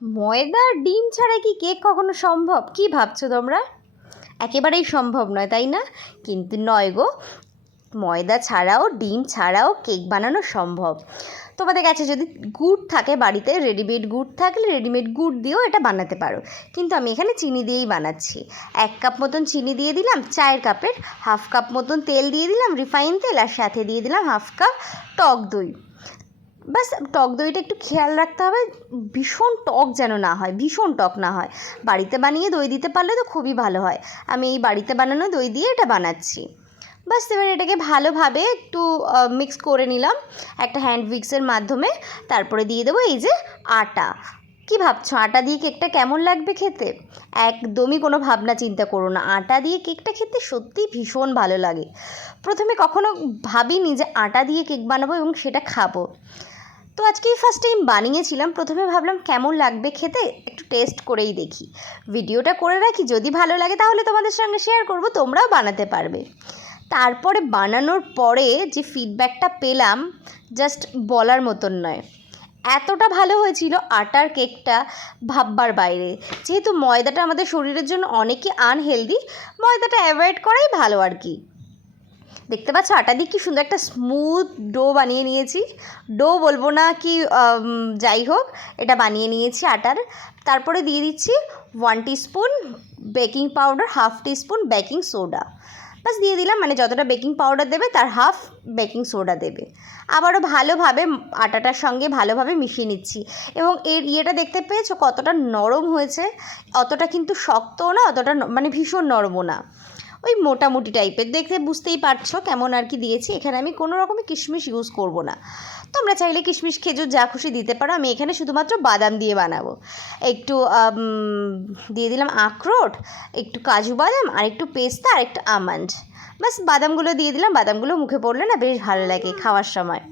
ময়দা আর ডিম ছাড়া কি কেক কখনো সম্ভব? কি ভাবছো তোমরা? একেবারেই সম্ভব নয়, তাই না? কিন্তু নয় গো, ময়দা ছাড়াও ডিম ছাড়াও কেক বানানো সম্ভব। তোমাদের কাছে যদি গুড় থাকে বাড়িতে, রেডিমেড গুড় থাকলে রেডিমেড গুড় দিয়েও এটা বানাতে পারো, কিন্তু আমি এখানে চিনি দিয়েই বানাচ্ছি। 1 কাপ মতন চিনি দিয়ে দিলাম, চায়ের কাপের 1/2 কাপ মতন তেল দিয়ে দিলাম, রিফাইন তেল, আর সাথে দিয়ে দিলাম 1/2 কাপ টক দই। বাস, টক দইটা একটু খেয়াল রাখতে হবে, ভীষণ টক যেন না হয়, ভীষণ টক না হয়। বাড়িতে বানিয়ে দই দিতে পারলে তো খুবই ভালো হয়। আমি এই বাড়িতে বানানো দই দিয়ে এটা বানাচ্ছি। বাস, এবার এটাকে ভালোভাবে একটু মিক্স করে নিলাম একটা হ্যান্ড উইক্সের মাধ্যমে। তারপরে দিয়ে দেবো এই যে আটা। কি ভাবছো আটা দিয়ে কেকটা কেমন লাগবে খেতে? একদমই কোনো ভাবনা চিন্তা করো না, আটা দিয়ে কেকটা খেতে সত্যিই ভীষণ ভালো লাগে। প্রথমে কখনো ভাবিনি যে আটা দিয়ে কেক বানাবো এবং সেটা খাবো। তো আজকেই ফার্স্ট টাইম বানিয়েছিলাম। প্রথমে ভাবলাম কেমন লাগবে খেতে, একটু টেস্ট করেই দেখি। ভিডিওটা করে রাখি, যদি ভালো লাগে তাহলে তোমাদের সঙ্গে শেয়ার করব, তোমরাও বানাতে পারবে। তারপরে বানানোর পরে যে ফিডব্যাকটা পেলাম, জাস্ট বলার মতন নয়। এতটা ভালো হয়েছিল আটার কেকটা, ভাববার বাইরে। যেহেতু ময়দাটা আমাদের শরীরের জন্য অনেকই আনহেলদি, ময়দাটা অ্যাভয়েড করাই ভালো আর কি। দেখতে পাচ্ছ আটা দিয়ে কি সুন্দর একটা স্মুথ ডো বানিয়ে নিয়েছি। ডো বলবো না কি, যাই হোক, এটা বানিয়ে নিয়েছি আটার। তারপরে দিয়ে দিচ্ছি 1 teaspoon baking powder, 1/2 teaspoon baking soda. বাস দিয়ে দিলাম, মানে যতটা বেকিং পাউডার দেবে তার 1/2 বেকিং সোডা দেবে। আবারও ভালোভাবে আটাটার সঙ্গে ভালোভাবে মিশিয়ে নিচ্ছি। এবং এর ইয়েটা দেখতে পেয়েছো কতটা নরম হয়েছে? অতটা কিন্তু শক্তও না, অতটা মানে ভীষণ নরমও না, ওই মোটামুটি টাইপের। দেখতে বুঝতেই পারছো কেমন আর কি দিয়েছি। এখানে আমি কোনো রকমের কিশমিশ ইউজ করব না। তোমরা চাইলে কিশমিশ, খেজুর যা খুশি দিতে পারো। আমি এখানে শুধুমাত্র বাদাম দিয়ে বানাবো। একটু দিয়ে দিলাম আখরোট, একটু কাজু বাদাম, আর একটু পেস্তা, আর একটু আমন্ড। বাস বাদামগুলো দিয়ে দিলাম। বাদামগুলো মুখে পড়লে না বেশ ভালো লাগে খাওয়ার সময়।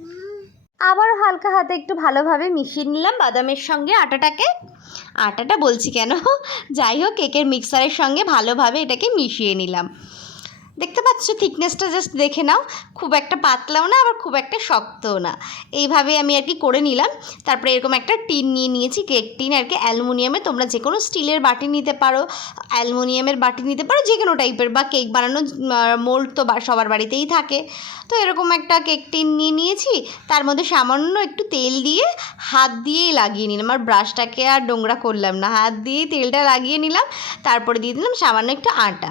আবারও হালকা হাতে একটু ভালোভাবে মিশিয়ে নিলাম বাদামের সঙ্গে আটাটাকে। আটাটা বলছি কেন, যাই হোক, কেকের মিক্সারের সঙ্গে ভালোভাবে এটাকে মিশিয়ে নিলাম। দেখতে পাচ্ছ থিকনেসটা, জাস্ট দেখে নাও, খুব একটা পাতলাও না আবার খুব একটা শক্তও না। এইভাবে আমি আর কি করে নিলাম। তারপরে এরকম একটা টিন নিয়ে নিয়েছি, কেক টিন আর কি, অ্যালুমিনিয়ামের। তোমরা যে কোনো স্টিলের বাটি নিতে পারো, অ্যালুমিনিয়ামের বাটি নিতে পারো, যে কোনো টাইপের, বা কেক বানানোর মোল্ড তো সবার বাড়িতেই থাকে। তো এরকম একটা কেক টিন নিয়ে নিয়েছি। তার মধ্যে সামান্য একটু তেল দিয়ে হাত দিয়েই লাগিয়ে নিলাম, আর ব্রাশটাকে আর নোংরা করলাম না, হাত দিয়েই তেলটা লাগিয়ে নিলাম। তারপরে দিয়ে দিলাম সামান্য একটু আটা।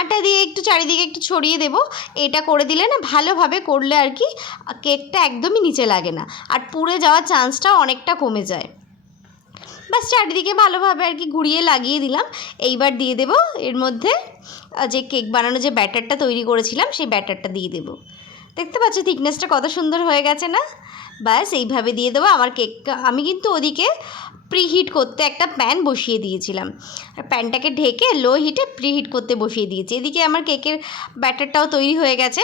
আটা দিয়ে একটু চারিদিকে একটু ছড়িয়ে দেবো। এটা করে দিলে না, ভালোভাবে করলে আর কি কেকটা একদমই নিচে লাগে না, আর পুড়ে যাওয়ার চান্সটাও অনেকটা কমে যায়। বাস চারিদিকে ভালোভাবে আর কি ঘুরিয়ে লাগিয়ে দিলাম। এইবার দিয়ে দেবো এর মধ্যে যে কেক বানানো যে ব্যাটারটা তৈরি করেছিলাম, সেই ব্যাটারটা দিয়ে দেবো। দেখতে পাচ্ছ থিকনেসটা কত সুন্দর হয়ে গেছে না? ব্যাস এইভাবে দিয়ে দেবো আমার কেকটা। আমি কিন্তু ওদিকে প্রিহিট করতে একটা প্যান বসিয়ে দিয়েছিলাম, আর প্যানটাকে ঢেকে লো হিটে প্রিহিট করতে বসিয়ে দিয়েছি। এদিকে আমার কেকের ব্যাটারটাও তৈরি হয়ে গেছে।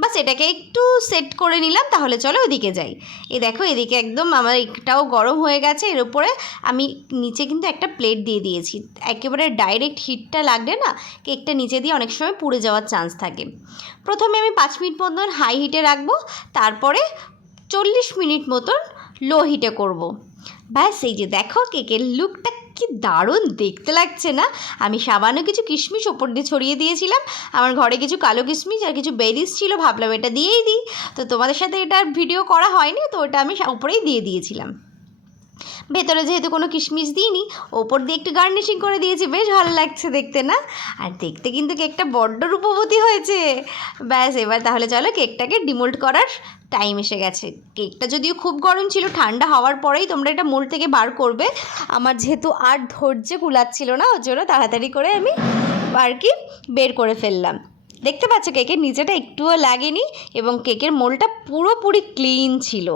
বাস এটাকে একটু সেট করে নিলাম, তাহলে চলো ওদিকে যাই। এই দেখো এদিকে একদম আমার একটাও গরম হয়ে গেছে। এর উপরে আমি নিচে কিন্তু একটা প্লেট দিয়ে দিয়েছি। একেবারে ডাইরেক্ট হিটটা লাগলে না কেকটা নিচে দিয়ে অনেক সময় পুড়ে যাওয়ার চান্স থাকে। প্রথমে আমি 5 মিনিট মতন হাই হিটে রাখবো, তারপরে 40 মিনিট মতন লো হিটে করব। ব্যাস এই যে দেখো কেকের লুকটা কি দারুণ দেখতে লাগছে না? আমি সামান্য কিছু কিশমিশ ওপর দিয়ে ছড়িয়ে দিয়েছিলাম। আমার ঘরে কিছু কালো কিশমিশ আর কিছু বেরিজ ছিল, ভাবলাম এটা দিয়েই দিই। তো তোমাদের সাথে এটার ভিডিও করা হয়নি, তো ওটা আমি উপরেই দিয়ে দিয়েছিলাম। ভেতরে যেহেতু কোনো কিশমিশ দিইনি, ওপর দিয়ে একটু গার্নিশিং করে দিয়েছি। বেশ ভালো লাগছে দেখতে না? আর দেখতে কিন্তু কেকটা বড্ড রূপবতী হয়েছে। ব্যাস এবার তাহলে চলো কেকটাকে ডিমোল্ড করার টাইম এসে গেছে। কেকটা যদিও খুব গরম ছিল, ঠান্ডা হওয়ার পরেই তোমরা এটা মোল্ড থেকে বার করবে। আমার যেহেতু আর ধৈর্য কুলাচ্ছিল না, ওর জন্য তাড়াতাড়ি করে আমি আর কি বের করে ফেললাম। দেখতে পাচ্ছ কেকের নিচেটা একটুও লাগেনি, এবং কেকের মোল্ডটা পুরোপুরি ক্লিন ছিল।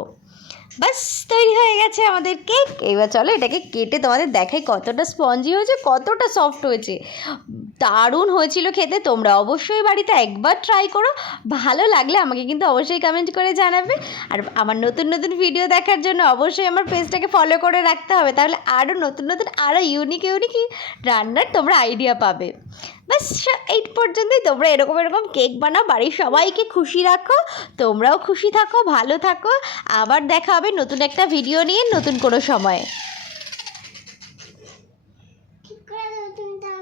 বাস তৈরি হয়ে গেছে আমাদের কেক। এবার চলো এটাকে কেটে তোমাদের দেখাই কতটা স্পঞ্জি হয়েছে, কতটা সফট হয়েছে। দারুণ হয়েছিল খেতে। তোমরা অবশ্যই বাড়িতে একবার ট্রাই করো। ভালো লাগলে আমাকে কিন্তু অবশ্যই কমেন্ট করে জানাবে। আর আমার নতুন নতুন ভিডিও দেখার জন্য অবশ্যই আমার পেজটাকে ফলো করে রাখতে হবে, তাহলে আরও নতুন নতুন আরও ইউনিক রান্নার তোমরা আইডিয়া পাবে। বাস এই পর্যন্তই। তোমরা এরকম এরকম কেক বানাও, বাড়ির সবাইকে খুশি রাখো, তোমরাও খুশি থাকো, ভালো থাকো। আবার দেখা হবে নতুন একটা ভিডিও নিয়ে নতুন কোনো সময়। ঠিক করে দেবো তুমি তাহলে।